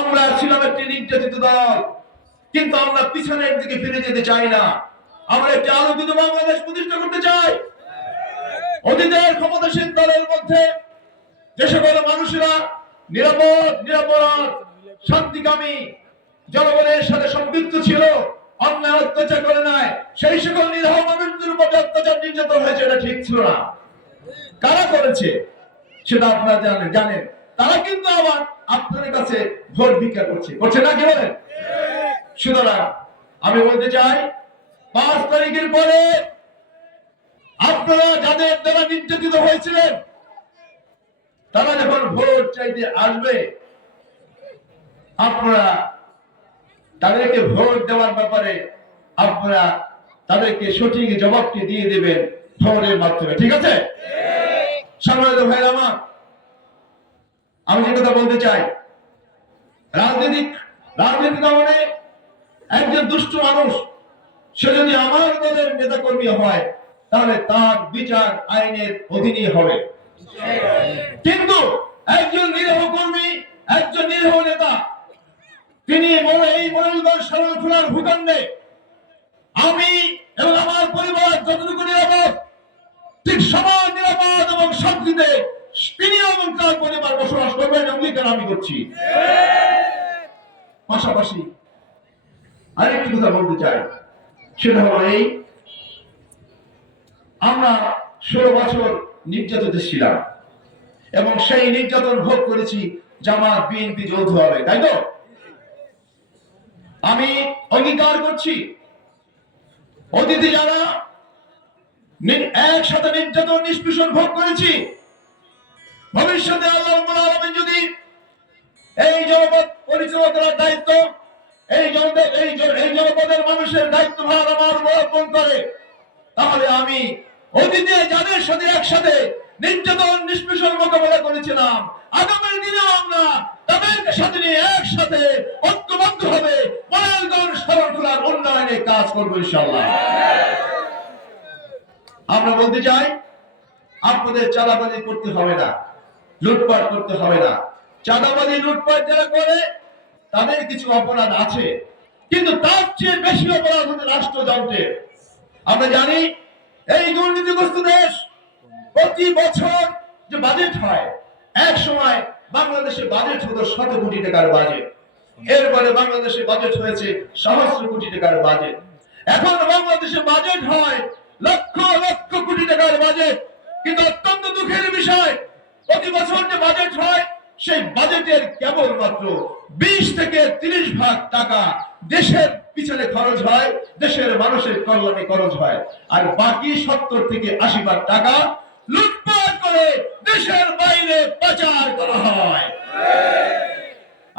আমরা ছিলাম একটি নির্যাতিত দল, কিন্তু আমরা পিছনের দিকে ফিরে যেতে চাই না। আমরা একটি আলোকিত বাংলাদেশ প্রতিষ্ঠা করতে চাই। অতীতের ক্ষমতাসীন দলের মধ্যে যে সকল মানুষেরা নিরাপদ, নিরাপরাধ, শান্তিকামী, জনগণের সাথে সম্পৃক্ত ছিল, অন্যায় অত্যাচার করে নাই, সেই সকল নিরীহ মানুষদের উপর অত্যাচার নির্যাতন হয়েছে, এটা ঠিক ছিল না। কারা করেছে সেটা আপনারা জানেন। তারা কিন্তু আবার আপনাদের কাছে ভোট ভিক্ষা করছে না, কি বলেন? সুতরাং আমি বলতে চাই, 5 তারিখের পরে আপনারা যাদের দ্বারা নির্যাতিত হয়েছিলেন, তারা যখন ভোট চাইতে আসবে, আপনারা তাদেরকে ভোট দেওয়ার ব্যাপারে আপনারা তাদেরকে সঠিক জবাবটি দিয়ে দেবেন ভোটের মাধ্যমে, ঠিক আছে? সম্মানিত ভাইরা আমার, আমি যে কথা বলতে চাই, রাজনীতি দমনে একজন দুষ্ট মানুষ সে যদি আমার দলের নেতাকর্মী হয়, তাহলে তার বিচার আইনের অধীনে হবে। কিন্তু একজন নিরীহ কর্মী, একজন নিরীহ নেতা, তিনি এই মনোলগঞ্জ শরণখোলার ভূখণ্ডে আমি এবং আমার পরিবার যতটুকু নিরাপদ, ঠিক সমান নিরাপদ এবং শান্তিতে তিনি এবং তার পরিবার বসবাস করবেন, অঙ্গীকার আমি করছি। পাশাপাশি আরেকটি কথা বলতে চাই, সেটা হলো এই, আমরা 16 বছর নির্যাতিত ছিলাম এবং সেই নির্যাতন ভোগ করেছি জামাত বিএনপি যৌথভাবে, তাই তো? আমি অঙ্গীকার করছি, অতীতে যারা একসাথে নির্যাতন নিষ্পেষণ ভোগ করেছি, ভবিষ্যতে আল্লাহ রাব্বুল আলামিন যদি এই জনপদ পরিচালনা করার দায়িত্ব এই জনপদের মানুষের দায়িত্বভার আমার উপর অর্পণ করে, তাহলে আমি অতীতে যাদের সাথে একসাথে নির্যাতন নিষ্পেষণ মোকাবেলা করেছিলাম, আগামী দিনেও আমরা তাদেরকে সাথে নিয়ে একসাথে ঐক্যবদ্ধ হবে মনোলগঞ্জ শরণখোলার উন্নয়নে কাজ করবো ইনশাআল্লাহ। আমরা বলতে চাই, আপনাদের চাঁদাবাজি করতে হবে না, লুটপাট করতে হবে না। চাঁদাবাজি লুটপাট যারা করে তাদের কিছু অপরাধ আছে, কিন্তু তার চেয়ে বেশি অপরাধ হচ্ছে রাষ্ট্রযন্ত্রের। আমরা জানি এই দুর্নীতিগ্রস্ত দেশ প্রতি বছর যে বাজেট হয়, এক সময় বাংলাদেশে বাজেট হতো 100 কোটি টাকার বাজেট, এরপরে বাংলাদেশে বাজেট হয়েছে সহস্র কোটি টাকার বাজেট, এখন বাংলাদেশে বাজেট হয় লক্ষ লক্ষ কোটি টাকার বাজেট। কিন্তু অত্যন্ত দুঃখের বিষয়, প্রতি বছর যে বাজেট হয় সেই বাজেটের কেবলমাত্র 20 থেকে 30 ভাগ টাকা দেশের পিছনে খরচ হয়, দেশের মানুষের কল্যাণে খরচ হয়, আর বাকি 70 থেকে 80 ভাগ টাকা লুটপাট করে দেশের বাইরে পাচার করা হয়।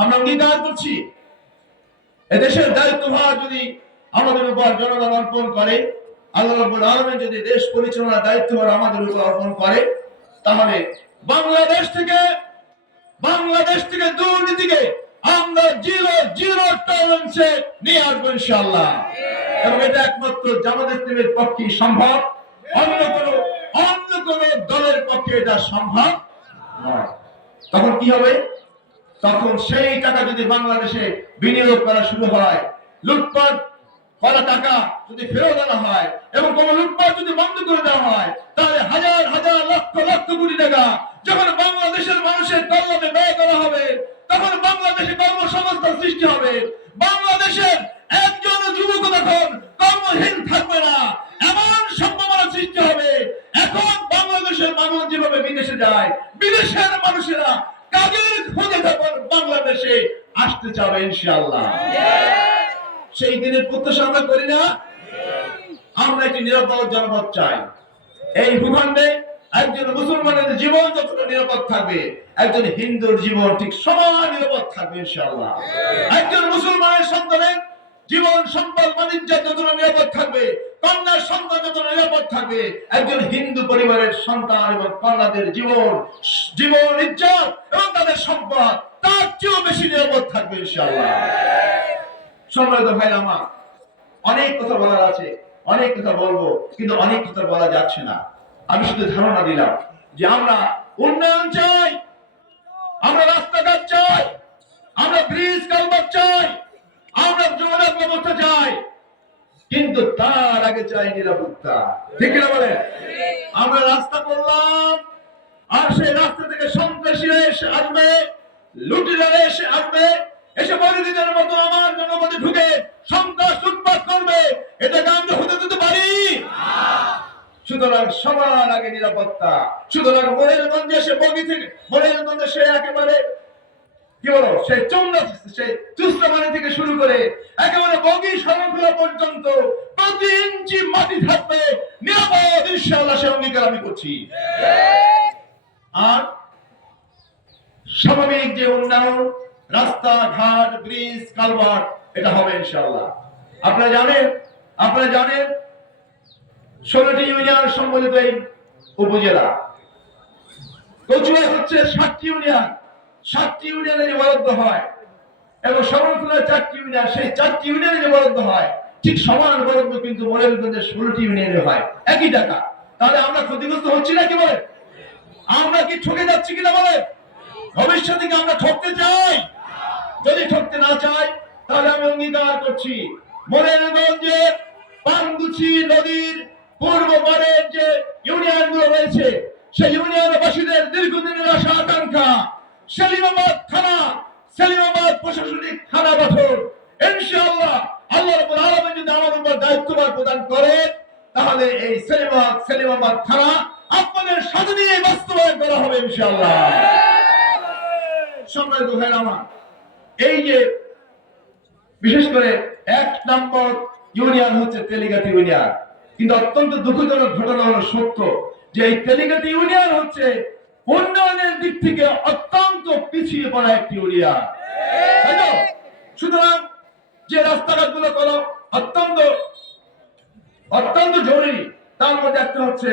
আমরা অঙ্গীকার করছি, এদেশের দায়িত্বভার যদি আমাদের উপর জনগণ অর্পণ করে, আল্লাহ রাব্বুল আলামিন যদি দেশ পরিচালনার দায়িত্বভার আমাদের উপর অর্পণ করে, তাহলে বাংলাদেশ থেকে দুর্নীতিকে আমরা জিরো টলারেন্সে নিয়ে আসবো ইনশাআল্লাহ। এবং এটা একমাত্র জামাত ইসলামের পক্ষে সম্ভব, অন্য কোন দলের পক্ষে এটা সম্ভব নয়। তখন কি হবে? তখন সেই টাকা যদি বাংলাদেশে বিনিয়োগ করা শুরু হয়, লুটপাট করা টাকা যদি ফেরত আনা হয় এবং কোন লুটপাট যদি বন্ধ করে দেওয়া হয়, তাহলে হাজার হাজার লক্ষ লক্ষ কোটি টাকা যখন বাংলাদেশের মানুষের কল্যাণে ব্যয় করা হবে, তখন বাংলাদেশে কর্মসংস্থান সৃষ্টি হবে, বাংলাদেশের একজন যুবক তখন কর্মহীন থাকবে না, এমন সম্ভাবনা সৃষ্টি হবে। এখন বাংলাদেশের মানুষ যেভাবে বিদেশে যায়, বিদেশের মানুষেরা কাজের খোঁজে তখন বাংলাদেশে আসতে চাবে ইনশাআল্লাহ। সেই দিনের প্রত্যাশা আমরা করি না? আমরা একটি নিরাপদ জনপদ চাই। এই ভূখণ্ডে একজন মুসলমানের জীবন যতটা নিরাপদ থাকবে, একজন হিন্দুর জীবন ঠিক সমান নিরাপদ থাকবে ইনশাআল্লাহ। একজন মুসলমানের সন্তানের জীবন সম্পদ বাণিজ্য যতটা নিরাপদ থাকবে, কন্যার সন্তান যতটা নিরাপদ থাকবে, একজন হিন্দু পরিবারের সন্তান এবং কন্যাদের জীবন ইজ্জত এবং তাদের সম্পদ তার চেয়েও বেশি নিরাপদ থাকবে ইনশাআল্লাহ। সম্মানিত ভাইরা আমার, অনেক কথা বলার আছে, অনেক কথা বলবো, কিন্তু অনেক কথা বলা যাচ্ছে না। আমি শুধু ধারণা দিলাম যে আমরা উন্নয়ন চাই, আমরা রাস্তাঘাট চাই, আমরা ব্রিজ কালভার্ট চাই, আমরা যোগাযোগ ব্যবস্থা চাই, কিন্তু তার আগে চাই নিরাপত্তা। ঠিক না বলেন? আমরা রাস্তা করলাম, আর সেই রাস্তা থেকে সন্ত্রাসীরা এসে আসবে, লুটেরা এসে আসবে, এসে বলিদের মতো আমার জনপদে ঢুকে সন্ত্রাস উৎপাত করবে, এটাকে আমরা হতে দিতে পারি? সুতরাং সবার আগে নিরাপত্তা। সুতরাং মোরেলগঞ্জে সে বগি থেকে, মোরেলগঞ্জে সে একেবারে কি বলো, সেই চমড়া, সেই চুস্তামানি থেকে শুরু করে একেবারে বগি শরণখোলা পর্যন্ত প্রতি ইঞ্চি মাটি থাকবে নিরাপদ, ইনশাআল্লাহ সে অঙ্গীকার আমি করছি। আর স্বাভাবিক যে উন্নয়ন, রাস্তা ঘাট, ব্রিজ কালভার্ট, এটা হবে ইনশাআল্লাহ। আপনারা জানেন 16টি ইউনিয়ন সম্বলিত এই উপজেলা। কচুয়া হচ্ছে 7টি ইউনিয়ন, 7টি ইউনিয়নে যে বরাদ্দ হয়, এবং শরণখোলায় 4টি ইউনিয়ন, সেই 4টি ইউনিয়নে যে বরাদ্দ হয় ঠিক সমান বরাদ্দ কিন্তু মোরেলগঞ্জের 16টি ইউনিয়নে হয়, একই টাকা। তাহলে আমরা ক্ষতিগ্রস্ত হচ্ছি না কি বলে? আমরা কি ঠকে যাচ্ছি কিনা বলে? ভবিষ্যতে কি আমরা ঠকতে চাই? যদি ঠকতে না চাই, তাহলে আমি অঙ্গীকার করছি মোরেলগঞ্জের পানগুছি নদীর পূর্ব পারের যে ইউনিয়ন গুলো রয়েছে, সেই ইউনিয়নবাসীদের দীর্ঘদিনের আশা আকাঙ্ক্ষা সেলিমাবাদ থানা, সেলিমাবাদ প্রশাসনিক থানা গঠন, ইনশাআল্লাহ আল্লাহ রাব্বুল আলামিন যদি আমার উপর দায়িত্বভার প্রদান করে, তাহলে এই সেলিমাবাদ থানা আপনাদের সাথে নিয়ে বাস্তবায়ন করা হবে ইনশাআল্লাহ। সম্মানিত ভাইরা আমার, এই যে বিশেষ করে 1 নম্বর ইউনিয়ন হচ্ছে তেলিগাতি ইউনিয়ন, কিন্তু অত্যন্ত দুঃখজনক ঘটনা হলো সত্য যে এই তেলিগাতি ইউনিয়ন হচ্ছে উন্নয়নের দিক থেকে অত্যন্ত পিছিয়ে পড়া একটি ইউনিয়ন, তাই তো? সুতরাং যে রাস্তাঘাটগুলো করো অত্যন্ত জরুরি, তার মধ্যে একটা হচ্ছে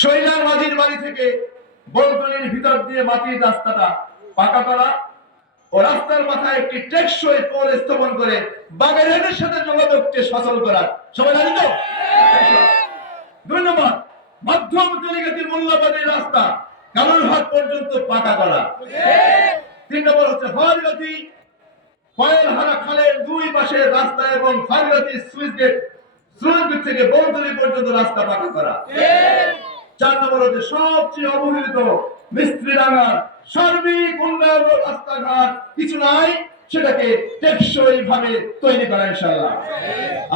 শৈলার মাঝির বাড়ি থেকে বলতলির ভিতর দিয়ে মাটির রাস্তাটা পাকা করা ও রাস্তার মাথায় একটি টেকসই পোল স্থাপন করে বাগেরহাটের সাথে যোগাযোগকে সচল করা। সবাই জানি তো? 2 নম্বর, মধ্যম তেলিগাতি মোল্লাবাড়ির রাস্তা কালুরহাট পর্যন্ত পাকা করা। 3 নম্বর হচ্ছে ফারগাতি কয়েলহারা খালের 2 পাশের রাস্তা এবং ফারগাতি সুইচ গেট থেকে বলতলি পর্যন্ত রাস্তা পাকা করা। 4 নম্বর হচ্ছে সবচেয়ে অবহেলিত মিস্ত্রিডাঙ্গার সার্বিক উন্নয়ন, রাস্তাঘাট কিছু নাই, সেটাকে টেকসই ভাবে তৈরি করা ইনশাআল্লাহ।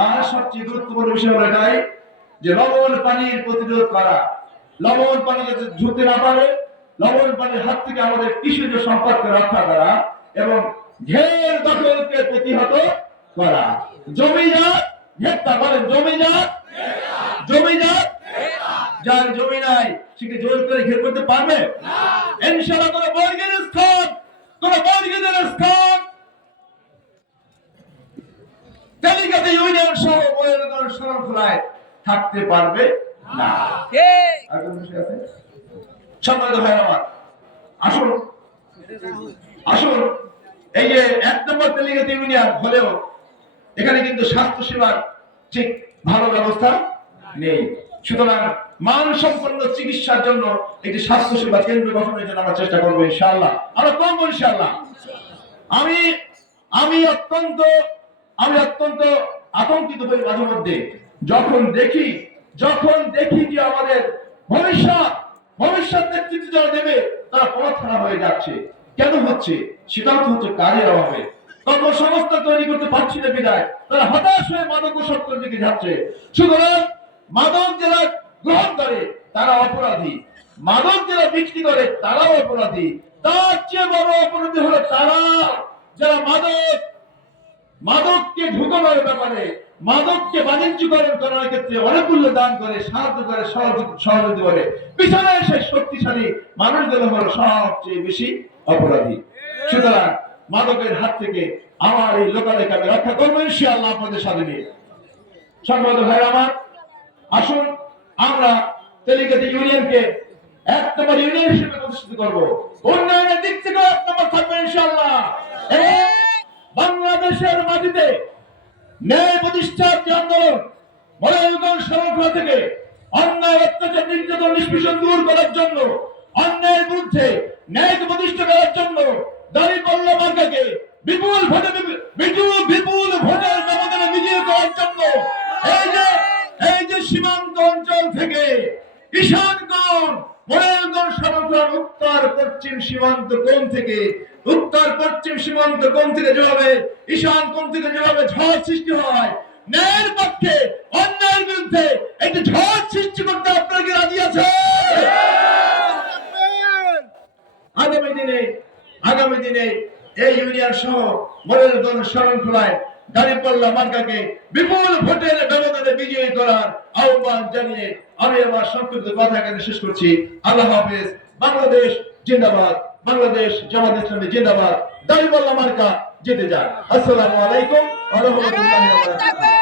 আর সবচেয়ে গুরুত্বপূর্ণ বিষয় হলো এটাই যে লবণ পানির প্রতিরোধ করা, লবণ পানি যাতে ঝুঁকতে না পারে, লবণ পানির হাত থেকে আমাদের কৃষিজ সম্পদকে রক্ষা করা এবং ঘের দখলকে প্রতিহত করা। জমিজাত হেক্টর, বলেন জমিজাত, যার জমি নাই সে কি জোর করে ঘের করতে পারবে? ইনশাআল্লাহ কোন বর্গের স্থান তেলিগাতি ইউনিয়ন সহ মোরেলগঞ্জ শরণখোলায় থাকতে পারবে না। সম্মানিত ভাই আমার, আসুন এই যে 1 নম্বর তেলিগাতি ইউনিয়ন হলেও এখানে কিন্তু স্বাস্থ্য সেবার ঠিক ভালো ব্যবস্থা নেই। সুতরাং মানসম্পন্ন চিকিৎসার জন্য একটি স্বাস্থ্য সেবা কেন্দ্র গঠনের জন্য আমরা চেষ্টা করবো ইনশাআল্লাহ। আমরা করবো ইনশাআল্লাহ। আমি অত্যন্ত আতঙ্কিত হই মাঝে মধ্যে যখন দেখি যে আমাদের ভবিষ্যৎ নেতৃত্ব যারা দেবে তারা পথহারা হয়ে যাচ্ছে। কেন হচ্ছে? সেটাও তো হচ্ছে কাজের অভাবে, কর্মসংস্থান তৈরি করতে পারছি না বিধায় তারা হতাশ হয়ে মাদকাসক্তের দিকে যাচ্ছে। সুতরাং মাদক যারা গ্রহণ করে তারা অপরাধী, মাদক যারা বিক্রি করে তারাও অপরাধী, তার চেয়ে বড় অপরাধী হলো তারা যারা মাদককে ঢুকানোর ব্যাপারে, মাদককে বাণিজ্যকরণ করার ক্ষেত্রে অনেক মূল্য দান করে, সাহায্য করে, সহযোগিতা করে, পিছনে এসে শক্তিশালী মানুষগুলো হলো সবচেয়ে বেশি অপরাধী। সুতরাং মাদকের হাত থেকে আমার এই লোকালয়কে আমি রক্ষা করবো ইনশাআল্লাহ আপনাদের সাথে নিয়ে। সম্মানিত ভাই আমার, আসুন আমরা তেলিগাতি ইউনিয়নকে 1 নম্বর ইউনিয়ন হিসেবে প্রতিষ্ঠিত করবো। উন্নয়নের দিক থেকে 1 নম্বর থাকবে ইনশাআল্লাহ। বাংলাদেশের মাটিতে ন্যায় প্রতিষ্ঠার যে আন্দোলন মোরেলগঞ্জ শরণখোলা থেকে অন্যায় অত্যাচার নির্যাতন নিষ্পেষণ দূর করার জন্য, অন্যায়ের বিরুদ্ধে ন্যায়কে প্রতিষ্ঠা করার জন্য দাঁড়িপাল্লা মার্কাকে বিপুল ভোটের ব্যবধানে বিজয়ী করার জন্য এই যে সীমান্ত অঞ্চল থেকে কিষানগঞ্জ, মোরেলগঞ্জ, সমগ্র উত্তর পশ্চিম সীমান্ত কোণ থেকে যেভাবে ঈশান কোণ থেকে যেভাবে ঝড় সৃষ্টি হয়, ন্যায়ের পক্ষে অন্যায়ের বিরুদ্ধে একটি ঝড় সৃষ্টি করতে আপনারা কি রাজি আছেন? আগামী দিনে এই ইউনিয়ন সহ মোরেলগঞ্জ, শরণখোলায় দাঁড়িপাল্লা মার্কাকে বিপুল ভোটের ব্যবধানে বিজয়ী করার আহ্বান জানিয়ে আমি আমার সংক্ষিপ্ত কথা এখানে শেষ করছি। আল্লাহ হাফেজ। বাংলাদেশ জিন্দাবাদ, বাংলাদেশ জামাত ইসলামী জিন্দাবাদ, দাঁড়িপাল্লা মার্কা জিতে যাক। আসসালামু আলাইকুম ওয়া রাহমাতুল্লাহি ওয়া বারাকাতুহু।